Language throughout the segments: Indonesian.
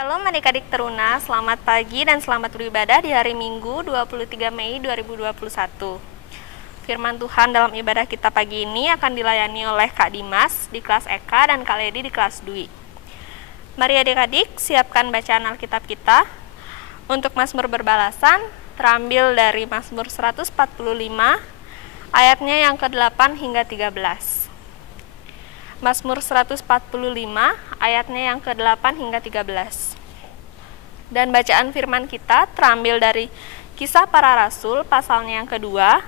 Shalom adik-adik teruna, selamat pagi dan selamat beribadah di hari Minggu 23 Mei 2021. Firman Tuhan dalam ibadah kita pagi ini akan dilayani oleh Kak Dimas di kelas Eka dan Kak Ledi di kelas Dwi. Mari adik-adik siapkan bacaan Alkitab kita. Untuk Mazmur berbalasan terambil dari Mazmur 145 ayatnya yang ke-8 hingga 13. Mazmur 145 ayatnya yang ke-8 hingga 13. Dan bacaan firman kita terambil dari Kisah Para Rasul pasalnya yang kedua,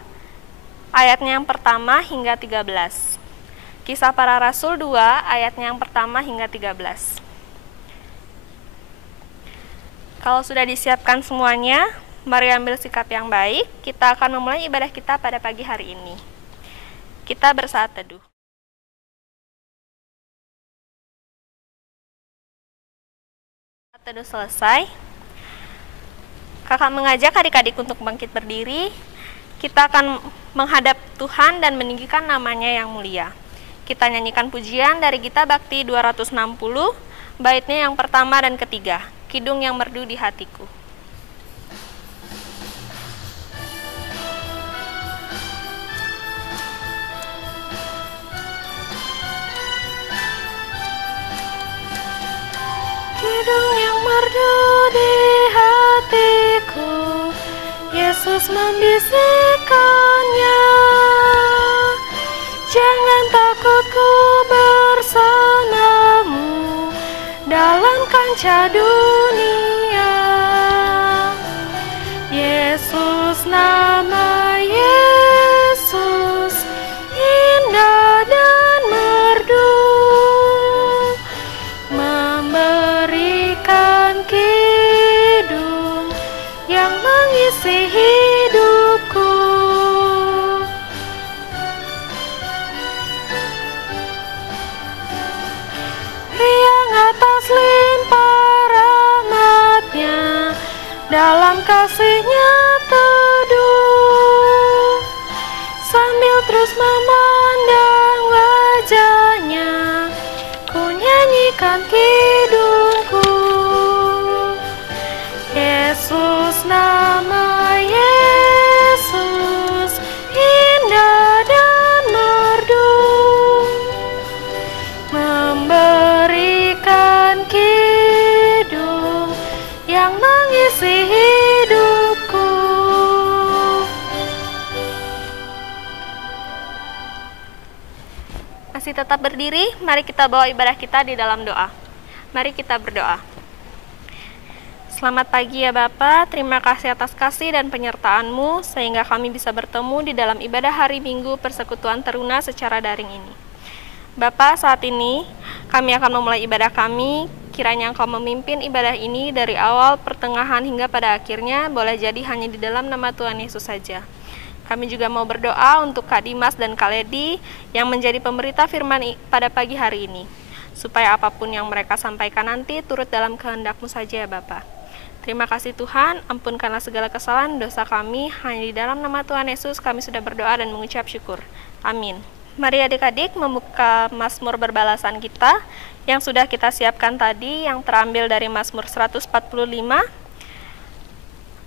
ayatnya yang pertama hingga 13. Kisah Para Rasul 2 ayatnya yang pertama hingga 13. Kalau sudah disiapkan semuanya, mari ambil sikap yang baik. Kita akan memulai ibadah kita pada pagi hari ini. Kita bersaat teduh. Teduh selesai, kakak mengajak adik-adik untuk bangkit berdiri. Kita akan menghadap Tuhan dan meninggikan namanya yang mulia. Kita nyanyikan pujian dari Gita Bakti 260, baitnya yang pertama dan ketiga, Kidung yang Merdu di Hatiku. Kidung yang merdu di hatiku, Yesus membisikkannya. Jangan takut, ku bersamamu dalam kancah dunia. Yesus, nama Yesus indah dan merdu, memberikan kidung yang mengisi hidupku. Yang atas limpah rahmatnya, dalam kasihnya teduh, sambil terus memandang wajahnya, ku nyanyikan kidungku. Yesus, nama Yesus indah dan merdu, memberikan kidung yang mengisi hidupku. Masih tetap berdiri, mari kita bawa ibadah kita di dalam doa. Mari kita berdoa. Selamat pagi ya Bapa, terima kasih atas kasih dan penyertaan-Mu sehingga kami bisa bertemu di dalam ibadah hari Minggu Persekutuan Teruna secara daring ini. Bapa, saat ini kami akan memulai ibadah kami. Kiranya Engkau memimpin ibadah ini dari awal, pertengahan hingga pada akhirnya, boleh jadi hanya di dalam nama Tuhan Yesus saja. Kami juga mau berdoa untuk Kak Dimas dan Kak Ledi yang menjadi pemberita firman pada pagi hari ini, supaya apapun yang mereka sampaikan nanti turut dalam kehendak-Mu saja ya Bapa. Terima kasih Tuhan, ampunkanlah segala kesalahan dosa kami. Hanya di dalam nama Tuhan Yesus kami sudah berdoa dan mengucap syukur. Amin. Mari adik-adik membuka Mazmur berbalasan kita yang sudah kita siapkan tadi, yang terambil dari Mazmur 145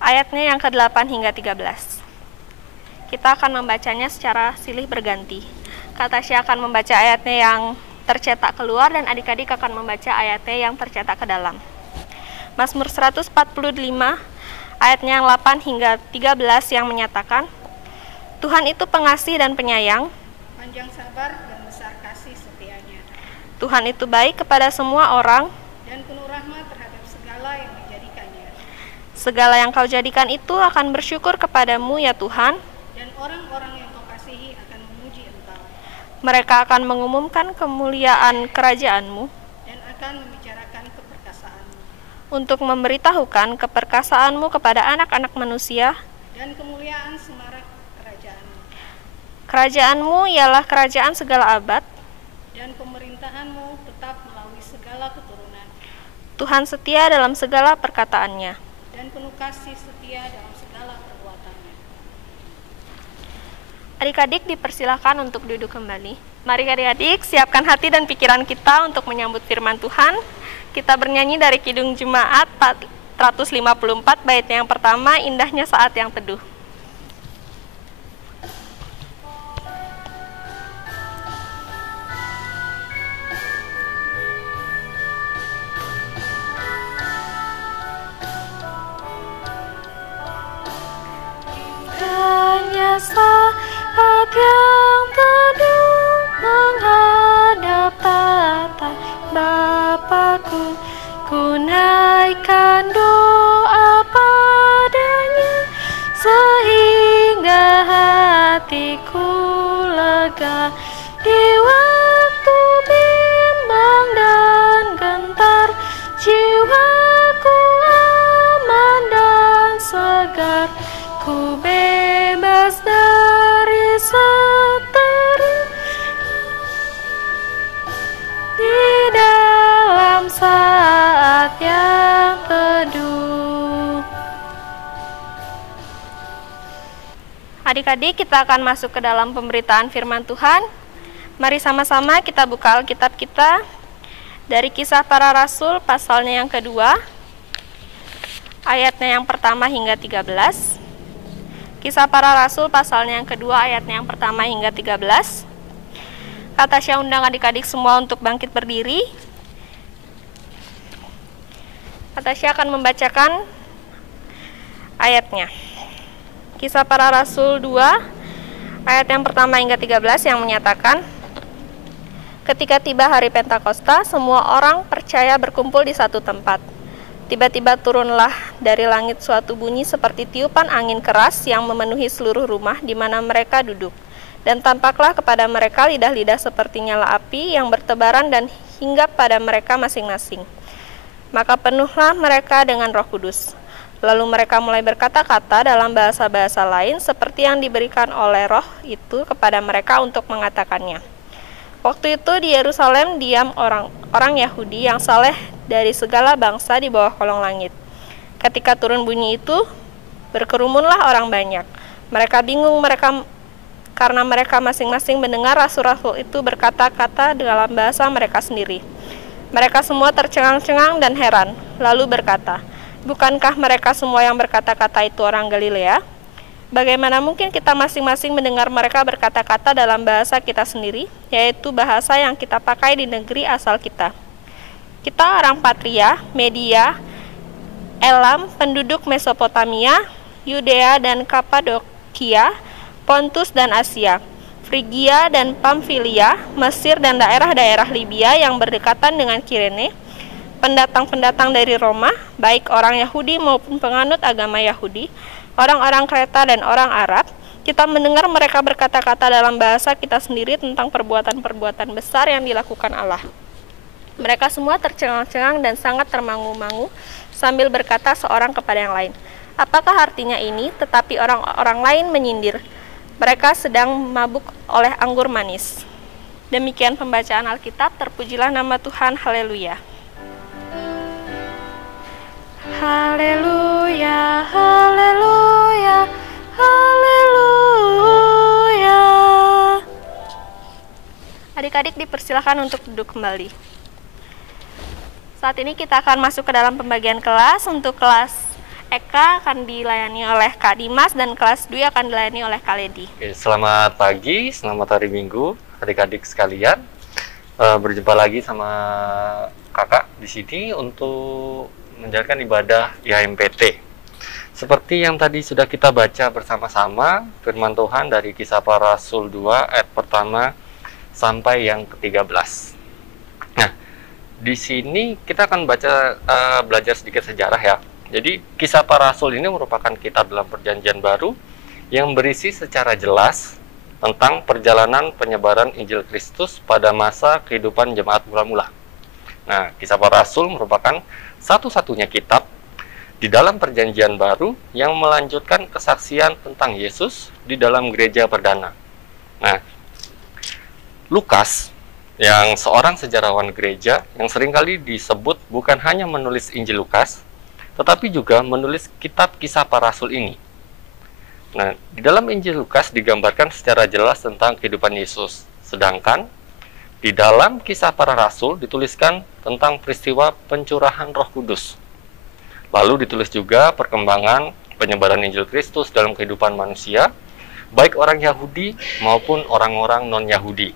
ayatnya yang ke-8 hingga 13. Kita akan membacanya secara silih berganti. Kak Tasya akan membaca ayatnya yang tercetak keluar dan adik-adik akan membaca ayatnya yang tercetak ke dalam. Mazmur 145 ayatnya yang 8 hingga 13 yang menyatakan, Tuhan itu pengasih dan penyayang, panjang sabar dan besar kasih setianya. Tuhan itu baik kepada semua orang, dan penuh rahmat terhadap segala yang dijadikannya. Segala yang Kau jadikan itu akan bersyukur kepadamu ya Tuhan, Dan orang-orang yang Kau kasihi akan memuji Engkau, mereka akan mengumumkan kemuliaan kerajaan-Mu, dan akan membicarakan keperkasaanmu, untuk memberitahukan keperkasaan-Mu kepada anak-anak manusia. dan kemuliaan semarak kerajaanmu, Kerajaan-Mu ialah kerajaan segala abad, dan pemerintahanmu tetap melalui segala keturunan, Tuhan setia dalam segala perkataannya. dan penuh kasih setia dalam segala perbuatannya. Adik-adik dipersilakan untuk duduk kembali. Mari adik-adik siapkan hati dan pikiran kita untuk menyambut firman Tuhan. Kita bernyanyi dari Kidung Jemaat 454 bait yang pertama, Indahnya Saat yang Teduh. Indahnya saat yang teduh menghadap tatap Bapakku, ku naikkan doa padanya sehingga hatiku lega di waktu bimbang dan gentar, jiwaku aman dan segar, ku bebas dari seteru di dalam saat yang teduh. Adik-adik, kita akan masuk ke dalam pemberitaan firman Tuhan. Mari sama-sama kita buka Alkitab kita dari Kisah Para Rasul pasalnya yang kedua, ayatnya yang pertama hingga 13. Kisah Para Rasul pasalnya yang kedua, ayatnya yang pertama hingga 13. Kak Tasya undang adik-adik semua untuk bangkit berdiri. Kak Tasya akan membacakan ayatnya. Kisah Para Rasul 2, ayat yang pertama hingga 13 yang menyatakan, ketika tiba hari Pentakosta, semua orang percaya berkumpul di satu tempat. Tiba-tiba turunlah dari langit suatu bunyi seperti tiupan angin keras yang memenuhi seluruh rumah di mana mereka duduk. Dan tampaklah kepada mereka lidah-lidah seperti nyala api yang bertebaran dan hinggap pada mereka masing-masing. Maka penuhlah mereka dengan Roh Kudus. Lalu mereka mulai berkata-kata dalam bahasa-bahasa lain seperti yang diberikan oleh Roh itu kepada mereka untuk mengatakannya. Waktu itu di Yerusalem diam orang Yahudi yang saleh dari segala bangsa di bawah kolong langit. Ketika turun bunyi itu, berkerumunlah orang banyak. Mereka bingung karena mereka masing-masing mendengar rasul-rasul itu berkata-kata dalam bahasa mereka sendiri. Mereka semua tercengang-cengang dan heran, lalu berkata, bukankah mereka semua yang berkata-kata itu orang Galilea? Bagaimana mungkin kita masing-masing mendengar mereka berkata-kata dalam bahasa kita sendiri, yaitu bahasa yang kita pakai di negeri asal kita? Kita orang Patria, Media, Elam, penduduk Mesopotamia, Yudea dan Kapadokia, Pontus dan Asia, Frigia dan Pamfilia, Mesir dan daerah-daerah Libya yang berdekatan dengan Kirene, pendatang-pendatang dari Roma, baik orang Yahudi maupun penganut agama Yahudi, orang-orang Kreta dan orang Arab, kita mendengar mereka berkata-kata dalam bahasa kita sendiri tentang perbuatan-perbuatan besar yang dilakukan Allah. Mereka semua tercengang-cengang dan sangat termangu-mangu sambil berkata seorang kepada yang lain, apakah artinya ini? Tetapi orang-orang lain menyindir, mereka sedang mabuk oleh anggur manis. Demikian pembacaan Alkitab, terpujilah nama Tuhan, haleluya. Haleluya, haleluya, haleluya. Adik-adik dipersilakan untuk duduk kembali. Saat ini kita akan masuk ke dalam pembagian kelas. Untuk kelas Eka akan dilayani oleh Kak Dimas dan kelas Dwi akan dilayani oleh Kak Ledi. Oke, selamat pagi, selamat hari Minggu, adik-adik sekalian. Berjumpa lagi sama kakak di sini untuk menjalankan ibadah IHMPT. Seperti yang tadi sudah kita baca bersama-sama, firman Tuhan dari Kisah Para Rasul 2 ayat pertama sampai yang ke-13. Nah, di sini kita akan belajar sedikit sejarah ya. Jadi, Kisah Para Rasul ini merupakan kitab dalam Perjanjian Baru yang berisi secara jelas tentang perjalanan penyebaran Injil Kristus pada masa kehidupan jemaat mula-mula. Nah, Kisah Para Rasul merupakan satu-satunya kitab di dalam Perjanjian Baru yang melanjutkan kesaksian tentang Yesus di dalam gereja perdana. Nah, Lukas yang seorang sejarawan gereja yang seringkali disebut bukan hanya menulis Injil Lukas, tetapi juga menulis kitab Kisah Para Rasul ini. Nah, di dalam Injil Lukas digambarkan secara jelas tentang kehidupan Yesus. Sedangkan di dalam Kisah Para Rasul dituliskan tentang peristiwa pencurahan Roh Kudus. Lalu ditulis juga perkembangan penyebaran Injil Kristus dalam kehidupan manusia, baik orang Yahudi maupun orang-orang non-Yahudi.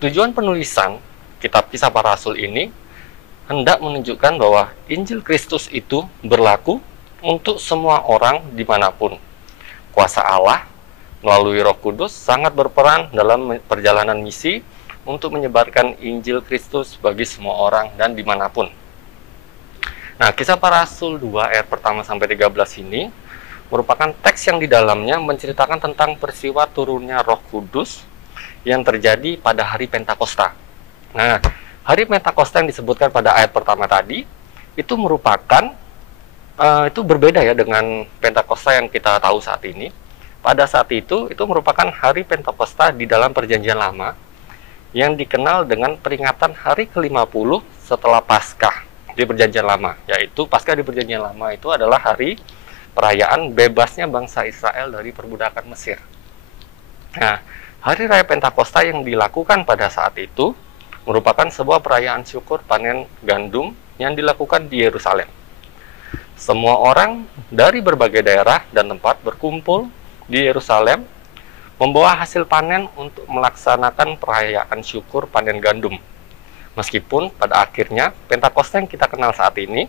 Tujuan penulisan kitab Kisah Para Rasul ini hendak menunjukkan bahwa Injil Kristus itu berlaku untuk semua orang dimanapun. Kuasa Allah melalui Roh Kudus sangat berperan dalam perjalanan misi untuk menyebarkan Injil Kristus bagi semua orang dan dimanapun. Nah, Kisah Para Rasul 2 ayat pertama sampai 13 ini merupakan teks yang di dalamnya menceritakan tentang peristiwa turunnya Roh Kudus yang terjadi pada hari Pentakosta. Nah, hari Pentakosta yang disebutkan pada ayat pertama tadi itu merupakan itu berbeda ya dengan Pentakosta yang kita tahu saat ini. Pada saat itu merupakan hari Pentakosta di dalam Perjanjian Lama yang dikenal dengan peringatan hari ke-50 setelah Paskah di Perjanjian Lama, yaitu Paskah di Perjanjian Lama itu adalah hari perayaan bebasnya bangsa Israel dari perbudakan Mesir. Nah, hari raya Pentakosta yang dilakukan pada saat itu merupakan sebuah perayaan syukur panen gandum yang dilakukan di Yerusalem. Semua orang dari berbagai daerah dan tempat berkumpul di Yerusalem membawa hasil panen untuk melaksanakan perayaan syukur panen gandum. Meskipun pada akhirnya Pentakosta yang kita kenal saat ini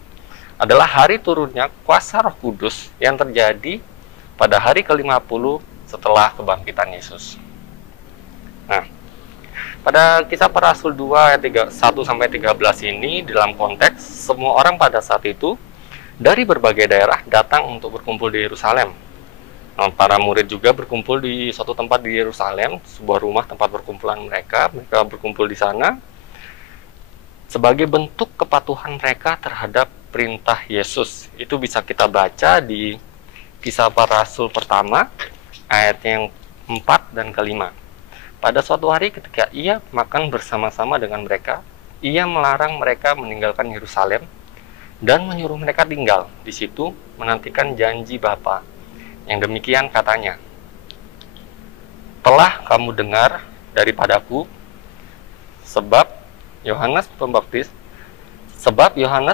adalah hari turunnya kuasa Roh Kudus yang terjadi pada hari ke-50 setelah kebangkitan Yesus. Nah, pada Kisah Para Rasul 2 ayat 1-13 ini dalam konteks semua orang pada saat itu dari berbagai daerah datang untuk berkumpul di Yerusalem. Nah, para murid juga berkumpul di suatu tempat di Yerusalem, sebuah rumah tempat perkumpulan mereka. Mereka berkumpul di sana sebagai bentuk kepatuhan mereka terhadap perintah Yesus. Itu bisa kita baca di Kisah Para Rasul pertama, ayat yang 4 dan ke-5. Pada suatu hari ketika ia makan bersama-sama dengan mereka, ia melarang mereka meninggalkan Yerusalem dan menyuruh mereka tinggal di situ menantikan janji Bapa. Yang demikian katanya, "Telah kamu dengar daripadaku sebab Yohanes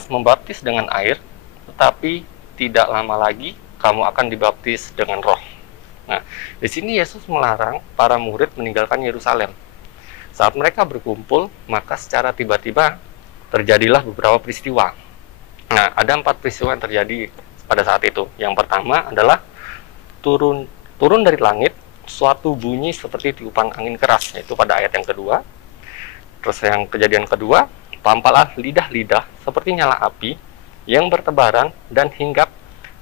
membaptis dengan air, tetapi tidak lama lagi kamu akan dibaptis dengan Roh." Nah, di sini Yesus melarang para murid meninggalkan Yerusalem. Saat mereka berkumpul, maka secara tiba-tiba terjadilah beberapa peristiwa. Nah, ada 4 peristiwa yang terjadi pada saat itu. Yang pertama adalah turun dari langit suatu bunyi seperti tiupan angin keras, yaitu pada ayat yang kedua. Terus yang kejadian kedua, tampaklah lidah-lidah seperti nyala api yang bertebaran dan hinggap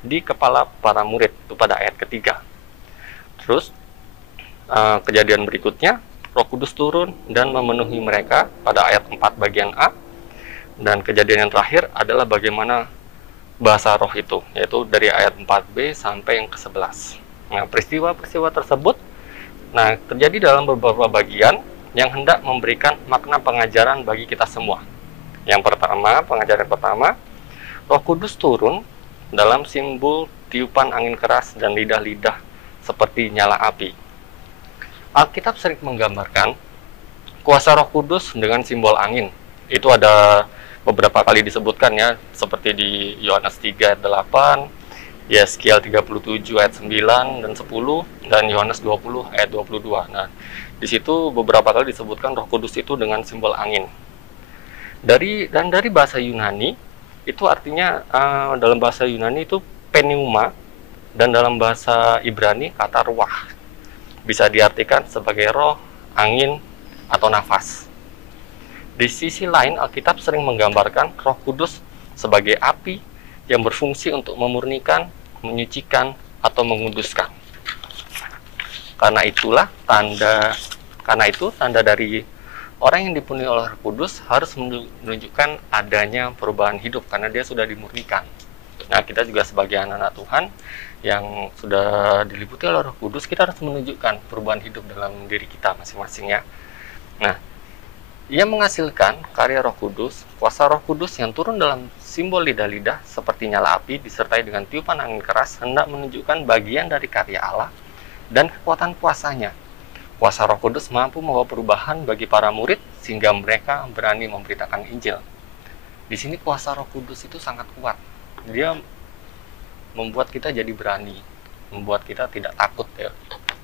di kepala para murid, itu pada ayat ketiga. Terus kejadian berikutnya, Roh Kudus turun dan memenuhi mereka pada ayat 4 bagian A. Dan kejadian yang terakhir adalah bagaimana bahasa roh itu, yaitu dari ayat 4b sampai yang ke-11. Nah, peristiwa-peristiwa tersebut terjadi dalam beberapa bagian yang hendak memberikan makna pengajaran bagi kita semua. Yang pertama, pengajaran pertama, Roh Kudus turun dalam simbol tiupan angin keras dan lidah-lidah seperti nyala api. Alkitab sering menggambarkan kuasa Roh Kudus dengan simbol angin. Itu ada beberapa kali disebutkan ya, seperti di Yohanes 3 ayat 8, Yeskiel 37 ayat 9 dan 10, dan Yohanes 20 ayat 22. Nah, di situ beberapa kali disebutkan Roh Kudus itu dengan simbol angin. Dari bahasa Yunani itu artinya dalam bahasa Yunani itu pneuma, dan dalam bahasa Ibrani kata ruah. Bisa diartikan sebagai roh, angin, atau nafas. Di sisi lain, Alkitab sering menggambarkan Roh Kudus sebagai api yang berfungsi untuk memurnikan, menyucikan, atau menguduskan. Karena itu tanda dari orang yang dipenuhi oleh Roh Kudus harus menunjukkan adanya perubahan hidup karena dia sudah dimurnikan. Nah, kita juga sebagai anak-anak Tuhan yang sudah diliputi oleh Roh Kudus, kita harus menunjukkan perubahan hidup dalam diri kita masing-masing ya. Nah, Ia menghasilkan karya Roh Kudus, kuasa Roh Kudus yang turun dalam simbol lidah-lidah seperti nyala api disertai dengan tiupan angin keras hendak menunjukkan bagian dari karya Allah dan kekuatan kuasanya. Kuasa Roh Kudus mampu membawa perubahan bagi para murid sehingga mereka berani memberitakan Injil. Di sini kuasa Roh Kudus itu sangat kuat. Dia membuat kita jadi berani, membuat kita tidak takut ya,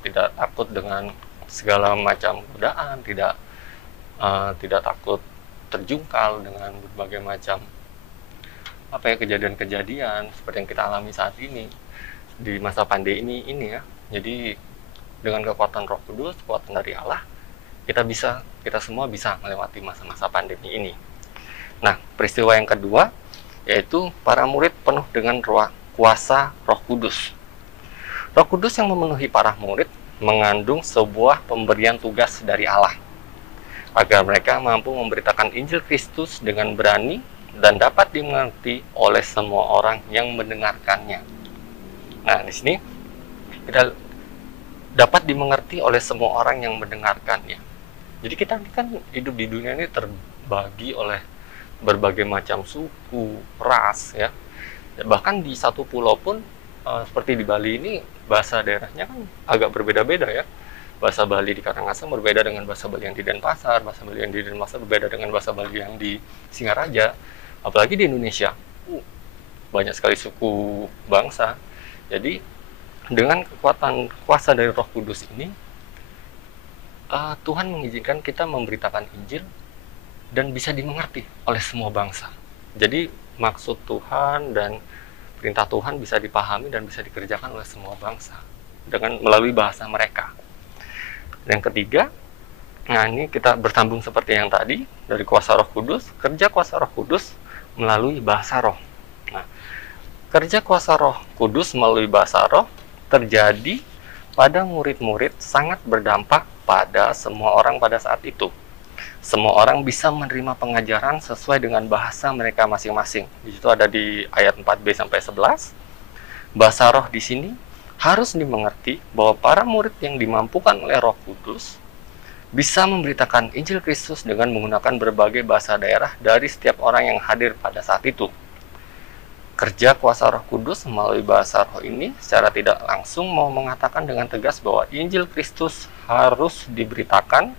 tidak takut dengan segala macam godaan, tidak takut terjungkal dengan berbagai macam kejadian-kejadian seperti yang kita alami saat ini di masa pandemi ini ya. Jadi dengan kekuatan Roh Kudus, kekuatan dari Allah, kita semua bisa melewati masa-masa pandemi ini. Nah, peristiwa yang kedua yaitu para murid penuh dengan kuasa Roh Kudus. Roh Kudus yang memenuhi para murid mengandung sebuah pemberian tugas dari Allah agar mereka mampu memberitakan Injil Kristus dengan berani dan dapat dimengerti oleh semua orang yang mendengarkannya. Nah, di sini kita dapat dimengerti oleh semua orang yang mendengarkannya. Jadi kita kan hidup di dunia ini terbagi oleh berbagai macam suku, ras ya. Bahkan di satu pulau pun seperti di Bali ini bahasa daerahnya kan agak berbeda-beda ya. Bahasa Bali di Karangasem berbeda dengan bahasa Bali yang di Denpasar, bahasa Bali yang di Denpasar berbeda dengan bahasa Bali yang di Singaraja. Apalagi di Indonesia, banyak sekali suku bangsa. Jadi dengan kekuatan kuasa dari Roh Kudus ini, Tuhan mengizinkan kita memberitakan Injil dan bisa dimengerti oleh semua bangsa. Jadi maksud Tuhan dan perintah Tuhan bisa dipahami dan bisa dikerjakan oleh semua bangsa dengan melalui bahasa mereka. Yang ketiga, nah ini kita bersambung seperti yang tadi dari kuasa Roh Kudus, kerja kuasa Roh Kudus melalui bahasa roh. Nah, kerja kuasa Roh Kudus melalui bahasa roh terjadi pada murid-murid sangat berdampak pada semua orang pada saat itu. Semua orang bisa menerima pengajaran sesuai dengan bahasa mereka masing-masing. Di situ ada di ayat 4b sampai 11. Bahasa roh di sini harus dimengerti bahwa para murid yang dimampukan oleh Roh Kudus bisa memberitakan Injil Kristus dengan menggunakan berbagai bahasa daerah dari setiap orang yang hadir pada saat itu. Kerja kuasa Roh Kudus melalui bahasa roh ini secara tidak langsung mau mengatakan dengan tegas bahwa Injil Kristus harus diberitakan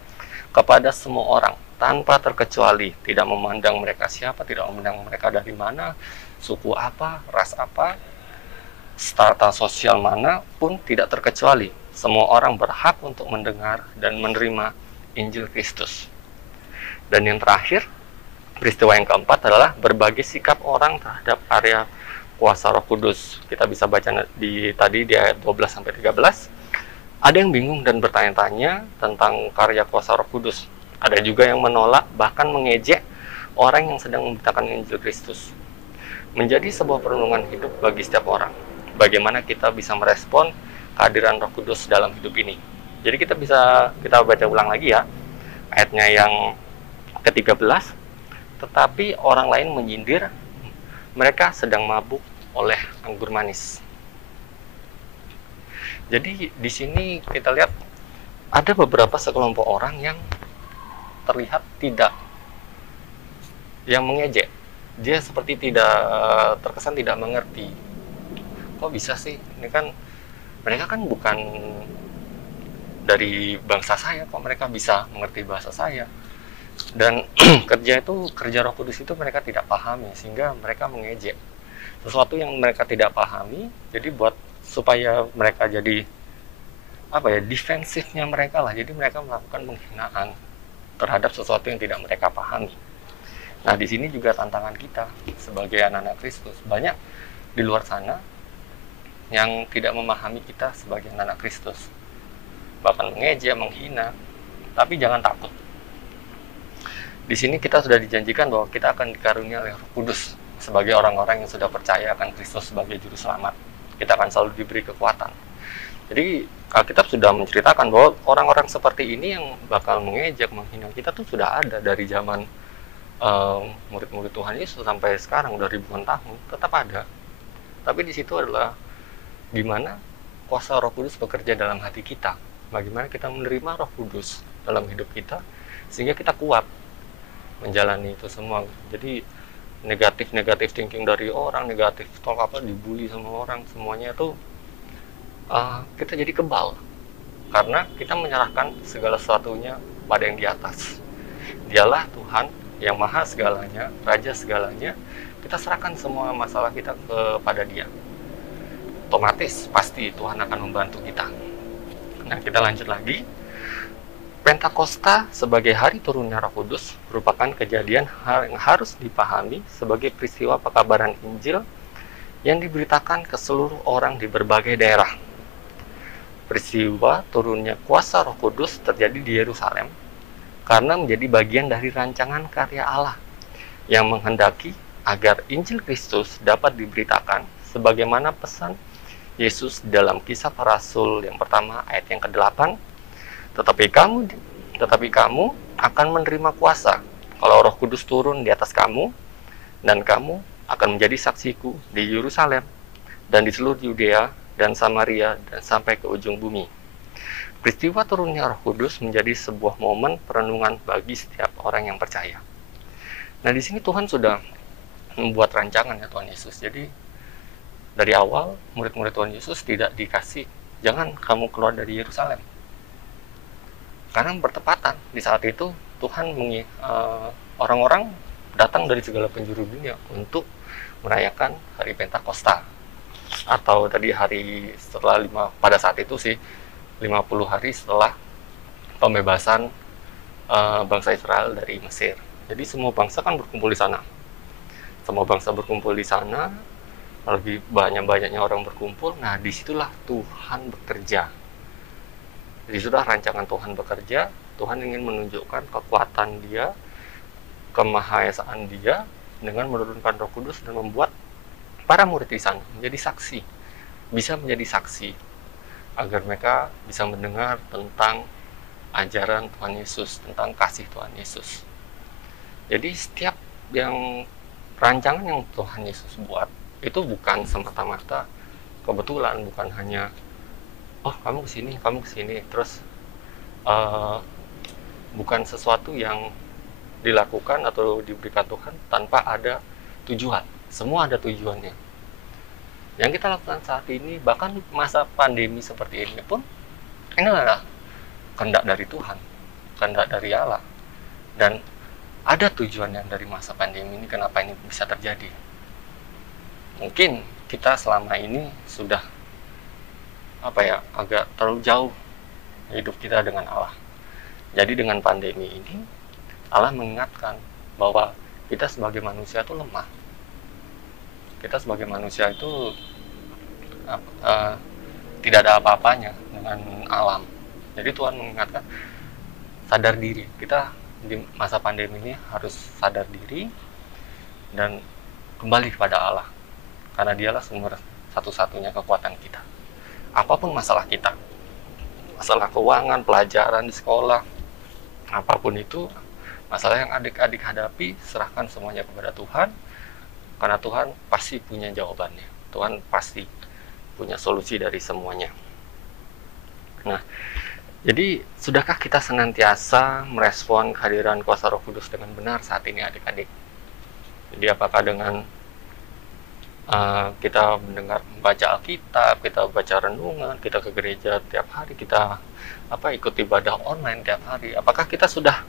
kepada semua orang tanpa terkecuali, tidak memandang mereka siapa, tidak memandang mereka dari mana, suku apa, ras apa, strata sosial mana pun tidak terkecuali. Semua orang berhak untuk mendengar dan menerima Injil Kristus. Dan yang terakhir, peristiwa yang keempat adalah berbagai sikap orang terhadap karya kuasa Roh Kudus. Kita bisa baca di ayat 12 sampai 13. Ada yang bingung dan bertanya-tanya tentang karya kuasa Roh Kudus. Ada juga yang menolak bahkan mengejek orang yang sedang memberitakan Injil Kristus. Menjadi sebuah perenungan hidup bagi setiap orang. Bagaimana kita bisa merespon kehadiran Roh Kudus dalam hidup ini. Jadi kita baca ulang lagi ya. Ayatnya yang ke-13. Tetapi orang lain menyindir mereka sedang mabuk oleh anggur manis. Jadi di sini kita lihat ada beberapa sekelompok orang yang terlihat yang mengejek. Dia seperti terkesan tidak mengerti. Kok bisa sih? Ini kan mereka kan bukan dari bangsa saya, kok mereka bisa mengerti bahasa saya? Dan kerja Roh Kudus itu mereka tidak pahami sehingga mereka mengejek sesuatu yang mereka tidak pahami. Jadi supaya mereka jadi defensifnya mereka lah. Jadi mereka melakukan penghinaan terhadap sesuatu yang tidak mereka pahami. Nah, di sini juga tantangan kita sebagai anak-anak Kristus. Banyak di luar sana yang tidak memahami kita sebagai anak Kristus, bahkan mengejek, menghina. Tapi jangan takut. Di sini kita sudah dijanjikan bahwa kita akan dikaruniai oleh Roh Kudus sebagai orang-orang yang sudah percaya akan Kristus sebagai juru selamat. Kita akan selalu diberi kekuatan. Jadi Alkitab sudah menceritakan bahwa orang-orang seperti ini yang bakal mengejek, menghina kita tuh sudah ada dari zaman murid-murid Tuhan Yesus sampai sekarang, udah ribuan tahun, tetap ada. Tapi di situ adalah gimana kuasa Roh Kudus bekerja dalam hati kita. Bagaimana kita menerima Roh Kudus dalam hidup kita sehingga kita kuat menjalani itu semua. Jadi negatif thinking dari orang, negatif talk apa, dibully sama orang, semuanya itu kita jadi kebal karena kita menyerahkan segala sesuatunya pada yang di atas. Dialah Tuhan yang maha segalanya, raja segalanya. Kita serahkan semua masalah kita kepada Dia. Otomatis pasti Tuhan akan membantu kita. Nah, kita lanjut lagi. Pentakosta sebagai hari turunnya Roh Kudus merupakan kejadian yang harus dipahami sebagai peristiwa pekabaran Injil yang diberitakan ke seluruh orang di berbagai daerah. Peristiwa turunnya kuasa Roh Kudus terjadi di Yerusalem karena menjadi bagian dari rancangan karya Allah yang menghendaki agar Injil Kristus dapat diberitakan sebagaimana pesan Yesus dalam Kisah Para Rasul yang pertama ayat yang ke-8. Tetapi kamu akan menerima kuasa kalau Roh Kudus turun di atas kamu, dan kamu akan menjadi saksiku di Yerusalem dan di seluruh Yudea dan Samaria dan sampai ke ujung bumi. Peristiwa turunnya Roh Kudus menjadi sebuah momen perenungan bagi setiap orang yang percaya. Nah, di sini Tuhan sudah membuat rancangan ya Tuhan Yesus. Jadi dari awal murid-murid Tuhan Yesus tidak dikasih, jangan kamu keluar dari Yerusalem. Karena bertepatan di saat itu Tuhan orang-orang datang dari segala penjuru dunia untuk merayakan hari Pentakosta, atau tadi hari setelah pada saat itu sih 50 hari setelah pembebasan bangsa Israel dari Mesir. Jadi semua bangsa kan berkumpul di sana. Semua bangsa berkumpul di sana, lebih banyaknya orang berkumpul. Nah, disitulah Tuhan bekerja. Disitulah rancangan Tuhan bekerja. Tuhan ingin menunjukkan kekuatan Dia, kemahasaan Dia dengan menurunkan Roh Kudus dan membuat para murid di sana menjadi saksi, bisa menjadi saksi agar mereka bisa mendengar tentang ajaran Tuhan Yesus, tentang kasih Tuhan Yesus. Jadi setiap rancangan yang Tuhan Yesus buat itu bukan semata-mata kebetulan, bukan hanya oh kamu kesini, terus bukan sesuatu yang dilakukan atau diberikan Tuhan tanpa ada tujuan. Semua ada tujuannya. Yang kita lakukan saat ini, bahkan masa pandemi seperti ini pun, ini adalah kehendak dari Tuhan, kehendak dari Allah. Dan ada tujuannya dari masa pandemi ini, kenapa ini bisa terjadi. Mungkin kita selama ini sudah agak terlalu jauh hidup kita dengan Allah. Jadi dengan pandemi ini Allah mengingatkan bahwa kita sebagai manusia itu lemah. Kita sebagai manusia itu tidak ada apa-apanya dengan alam. Jadi Tuhan mengingatkan sadar diri. Kita di masa pandemi ini harus sadar diri dan kembali kepada Allah, karena Dialah sumber satu-satunya kekuatan kita. Apapun masalah kita, masalah keuangan, pelajaran di sekolah, apapun itu, masalah yang adik-adik hadapi, serahkan semuanya kepada Tuhan, karena Tuhan pasti punya jawabannya. Tuhan pasti punya solusi dari semuanya. Nah, jadi sudahkah kita senantiasa merespon kehadiran kuasa Roh Kudus dengan benar saat ini adik-adik? Jadi apakah dengan kita membaca Alkitab, kita baca renungan, kita ke gereja tiap hari, kita ikut ibadah online tiap hari, apakah kita sudah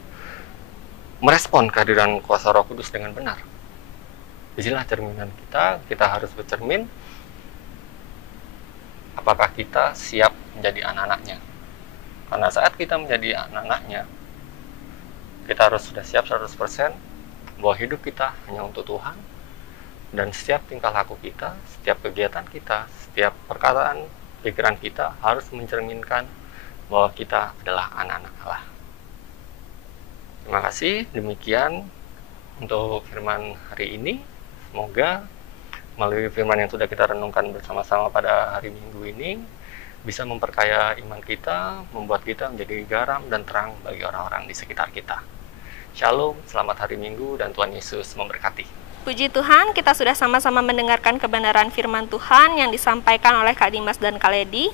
merespon kehadiran kuasa Roh Kudus dengan benar? Disinilah cerminan kita harus bercermin apakah kita siap menjadi anak-anaknya. Karena saat kita menjadi anak-anaknya, kita harus sudah siap 100% bahwa hidup kita hanya untuk Tuhan. Dan setiap tingkah laku kita, setiap kegiatan kita, setiap perkataan, pikiran kita harus mencerminkan bahwa kita adalah anak-anak Allah. Terima kasih, demikian untuk firman hari ini. Semoga melalui firman yang sudah kita renungkan bersama-sama pada hari Minggu ini bisa memperkaya iman kita, membuat kita menjadi garam dan terang bagi orang-orang di sekitar kita. Shalom, selamat hari Minggu, dan Tuhan Yesus memberkati. Puji Tuhan, kita sudah sama-sama mendengarkan kebenaran firman Tuhan yang disampaikan oleh Kak Dimas dan Kak Ledi.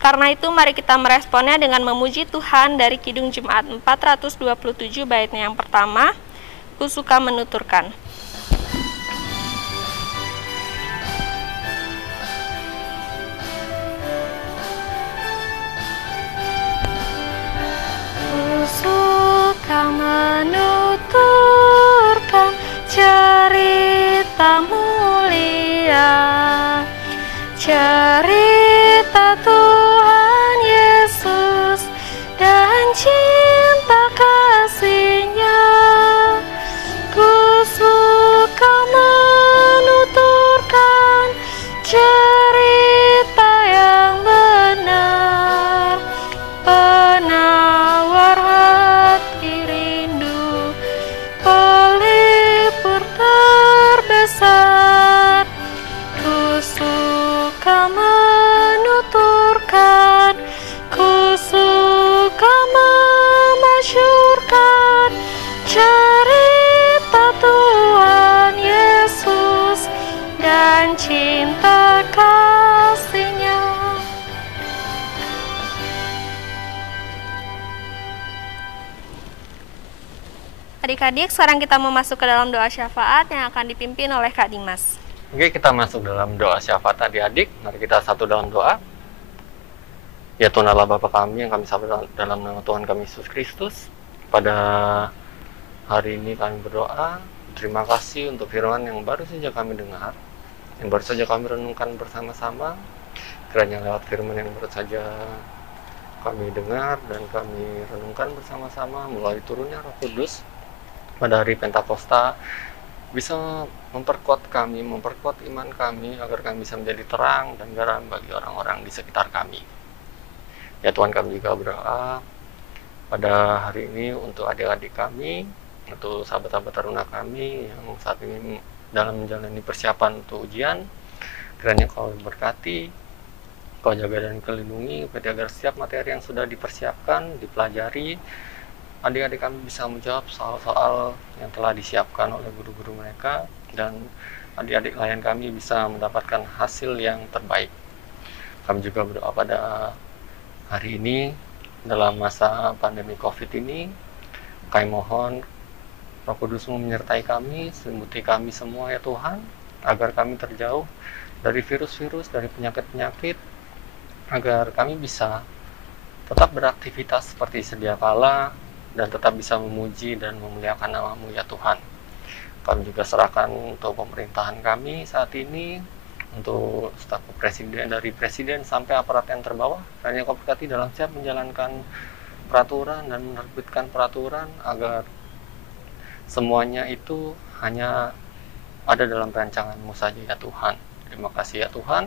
Karena itu, mari kita meresponnya dengan memuji Tuhan dari Kidung Jemaat 427 baitnya yang pertama. Ku suka menuturkan. Ku suka menuturkan cerita mulia, cerita Tuhan Yesus dan cinta kasih-Nya. Ku suka menuturkan cerita yang benar, penawar hati rindu, pelipur terbesar. Ku suka menuturkan, ku suka memasyurkan cerita Tuhan Yesus dan cinta kasih-Nya. Adik-adik, sekarang kita mau masuk ke dalam doa syafaat yang akan dipimpin oleh Kak Dimas. Oke, kita masuk dalam doa syafaat adik-adik. Mari kita satu dalam doa. Ya Tuhan Allah Bapa kami yang kami sembah dalam nama Tuhan kami Yesus Kristus. Pada hari ini kami berdoa. Terima kasih untuk firman yang baru saja kami dengar, yang baru saja kami renungkan bersama-sama. Kiranya lewat firman yang baru saja kami dengar dan kami renungkan bersama-sama melalui turunnya Roh Kudus pada hari Pentakosta, bisa memperkuat kami, memperkuat iman kami agar kami bisa menjadi terang dan garam bagi orang-orang di sekitar kami. Ya Tuhan, kami juga berdoa pada hari ini untuk adik-adik kami, untuk sahabat-sahabat taruna kami yang saat ini dalam menjalani persiapan untuk ujian. Kiranya Kau berkati, Kau jaga dan kelindungi agar setiap materi yang sudah dipersiapkan, dipelajari, adik-adik kami bisa menjawab soal-soal yang telah disiapkan oleh guru-guru mereka, dan adik-adik klien kami bisa mendapatkan hasil yang terbaik. Kami juga berdoa pada hari ini, dalam masa pandemi COVID ini, kami mohon Roh Kudus-Mu menyertai kami, selimuti kami semua ya Tuhan, agar kami terjauh dari virus-virus, dari penyakit-penyakit, agar kami bisa tetap beraktivitas seperti sedia kala, dan tetap bisa memuji dan memuliakan nama-Mu ya Tuhan. Kami juga serahkan untuk pemerintahan kami saat ini, untuk staf presiden, dari presiden sampai aparat yang terbawah. Kiranya Kau berkati dalam setiap menjalankan peraturan dan menerbitkan peraturan, agar semuanya itu hanya ada dalam rancangan-Mu saja ya Tuhan. Terima kasih ya Tuhan.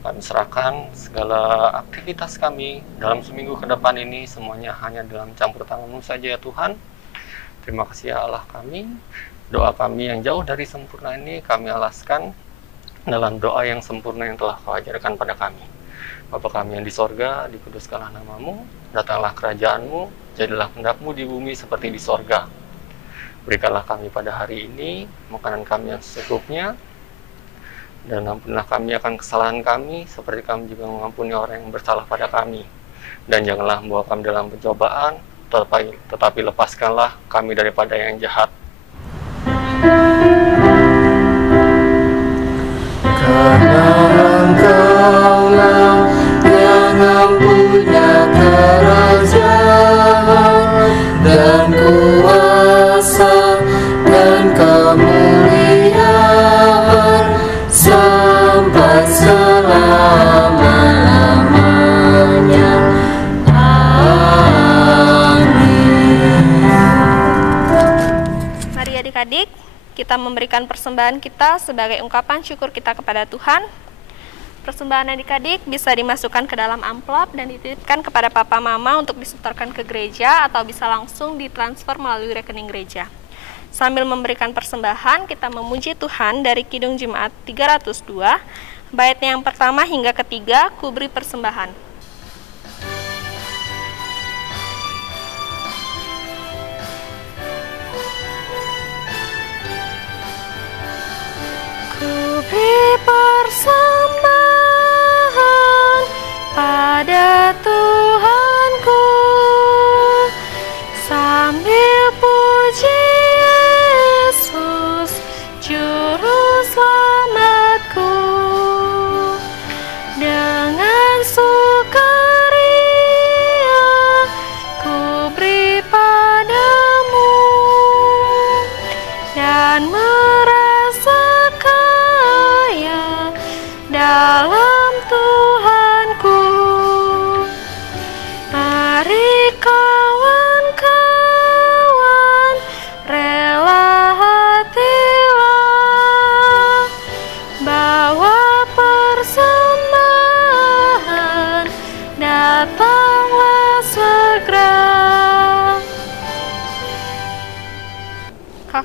Kami serahkan segala aktivitas kami dalam seminggu ke depan ini, semuanya hanya dalam campur tangan-Mu saja ya Tuhan. Terima kasih ya Allah kami. Doa kami yang jauh dari sempurna ini kami alaskan dalam doa yang sempurna yang telah Kau ajarkan pada kami. Bapa kami yang di sorga, dikuduskanlah nama-Mu, datanglah kerajaan-Mu, jadilah kehendak-Mu di bumi seperti di sorga. Berikanlah kami pada hari ini makanan kami yang secukupnya, dan ampunilah kami akan kesalahan kami, seperti kami juga mengampuni orang yang bersalah pada kami. Dan janganlah membawa kami dalam pencobaan, tetapi lepaskanlah kami daripada yang jahat. Karena Engkaulah yang punya kerajaan dan kuasa dan kemuliaan sampai selama-lamanya. Amin. Mari adik-adik, kita memberikan persembahan kita sebagai ungkapan syukur kita kepada Tuhan. Persembahan adik-adik bisa dimasukkan ke dalam amplop dan dititipkan kepada papa mama untuk disetorkan ke gereja, atau bisa langsung ditransfer melalui rekening gereja. Sambil memberikan persembahan, kita memuji Tuhan dari Kidung Jemaat 302, baitnya yang pertama hingga ketiga, ku beri persembahan. Ku beri persembahan pada Tuhanku, sambil pujian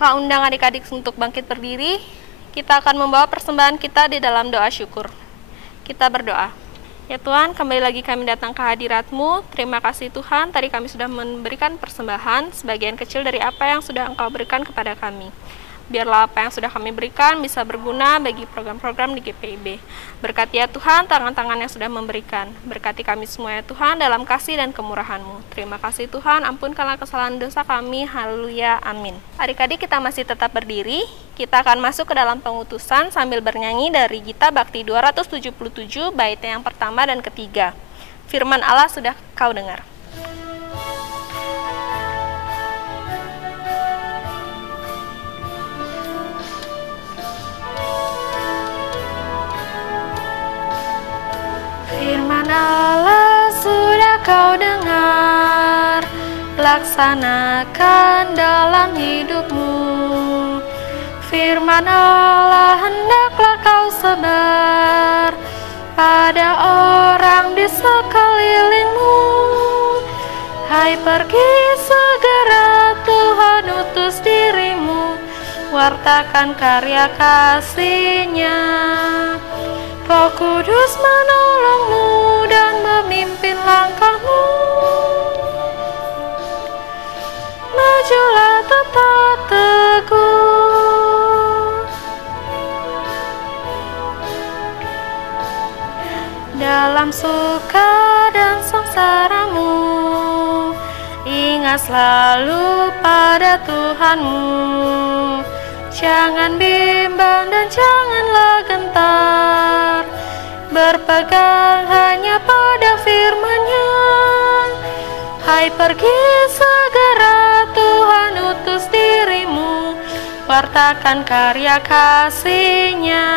Kakak undang adik-adik untuk bangkit berdiri. Kita akan membawa persembahan kita di dalam doa syukur. Kita berdoa. Ya Tuhan, kembali lagi kami datang ke hadirat-Mu. Terima kasih Tuhan, tadi kami sudah memberikan persembahan, sebagian kecil dari apa yang sudah Engkau berikan kepada kami. Biarlah apa yang sudah kami berikan bisa berguna bagi program-program di GPIB. Berkati ya Tuhan tangan-tangan yang sudah memberikan. Berkati kami semua ya Tuhan dalam kasih dan kemurahan-Mu. Terima kasih Tuhan, ampunkanlah kesalahan dosa kami. Haleluya, amin. Adik-adik, kita masih tetap berdiri. Kita akan masuk ke dalam pengutusan sambil bernyanyi dari Gita Bakti 277 bait yang pertama dan ketiga. Firman Allah sudah kau dengar. Firman Allah sudah kau dengar, laksanakan dalam hidupmu. Firman Allah hendaklah kau sebar pada orang di sekelilingmu. Hai, pergi segera, Tuhan utus dirimu, wartakan karya kasih-Nya. Roh Kudus menolongmu dan memimpin langkahmu. Majulah tetap teguh dalam suka dan sengsaramu. Ingat selalu pada Tuhanmu. Jangan bimbang dan janganlah gentar, berpegang hanya pada firman-Nya. Hai, pergi segera, Tuhan utus dirimu, wartakan karya kasih-Nya.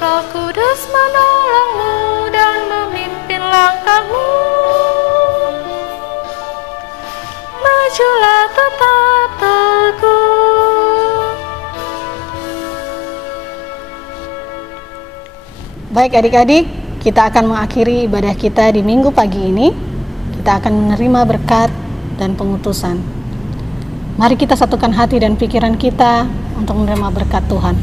Roh Kudus menolongmu dan memimpin langkahmu. Majulah tetap teguh. Baik adik-adik, kita akan mengakhiri ibadah kita di minggu pagi ini. Kita akan menerima berkat dan pengutusan. Mari kita satukan hati dan pikiran kita untuk menerima berkat Tuhan.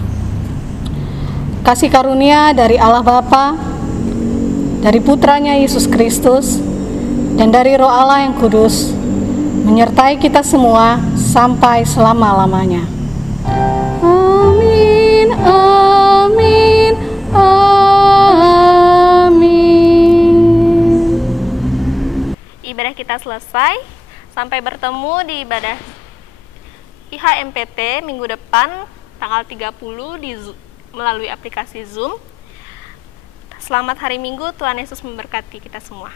Kasih karunia dari Allah Bapa, dari Putranya Yesus Kristus, dan dari Roh Allah yang kudus, menyertai kita semua sampai selama-lamanya. Amin, amin, amin. Ibadah kita selesai. Sampai bertemu di ibadah IHMPT minggu depan tanggal 30 melalui aplikasi Zoom. Selamat hari Minggu, Tuhan Yesus memberkati kita semua.